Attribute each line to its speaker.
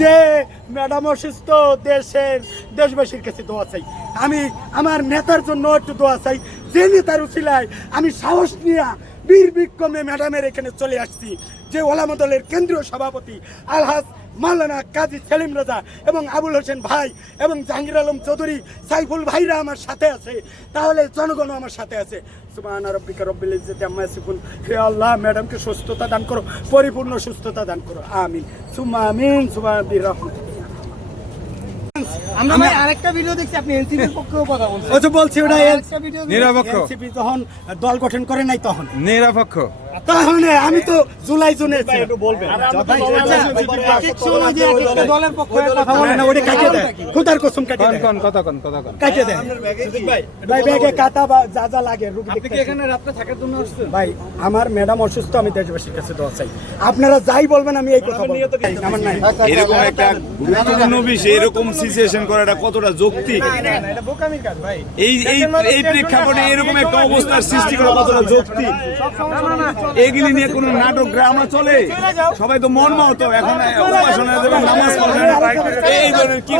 Speaker 1: যে ম্যাডাম অসুস্থ, দেশের দেশবাসীর কাছে দোয়া চাই। আমি আমার নেতার জন্য একটু দোয়া চাই। যে নেতার উচিলায় আমি সাহস নিয়ে বীর বিক্রমে ম্যাডামের এখানে চলে আসছি। যে ওলামদলের কেন্দ্রীয় সভাপতি আলহাজ মাওলানা কাজী সেলিম রাজা এবং আবুল হোসেন ভাই এবং জাহাঙ্গীর আলম চৌধুরী সাইফুল ভাইরা আমার সাথে আছে। তাহলে জনগণ আমার সাথে আছে। রব্বিকা রব্বিল ইজ্জাতি আম্মা ইয়াসিফুন। হে আল্লাহ ম্যাডামকে সুস্থতা দান করো পরিপূর্ণ সুস্থতা দান করো। আমিন। সুম্মা আমিন
Speaker 2: আমরা ভাই আরেকটা ভিডিও দেখছি আপনি এনসিপির পক্ষেও কথা বলছেন।
Speaker 1: ওই যে বলছি ওটা
Speaker 3: নিরপেক্ষ।
Speaker 1: এনসিপি যখন দল গঠন করে নাই তখন।
Speaker 3: নিরপেক্ষ।
Speaker 1: আমি তো জুলাই জুনে একটু বলবেন
Speaker 2: আচ্ছা, এক এক সময় যে এক একটা দলের পক্ষে কথা বলেন
Speaker 1: না ওটা কাটিয়ে দেয় খুদার কসম কাটিয়ে দেয়
Speaker 3: কথা কোন কথা কোন
Speaker 1: কাটিয়ে দেয় ভাই ব্যাগে কাটা বা যা যা লাগে রুগী দেখতে
Speaker 2: থাকার জন্য আসছেন
Speaker 1: ভাই আমার ম্যাডাম অসুস্থ আমি দেশবাসীর কাছে দোয়া চাই আপনারা যাই বলবেন আমি এই কথা বলব আমার নাই
Speaker 4: এরকম একটা গুরুত্বপূর্ণ বিষয় এরকম সিচুয়েশন করাটা কতটা যৌক্তিক
Speaker 2: এটা বোকামির কাজ ভাই
Speaker 4: এই এই এই প্রেক্ষাপটে এরকম একটা অবস্থার সৃষ্টি করা কতটা যৌক্তিক এগুলি নিয়ে কোনো নাটক গ্রামে চলে? সবাই তো মর্মাহত এখন উপাসনা দেবে নামাজ পড়বে। এই ধরনের কি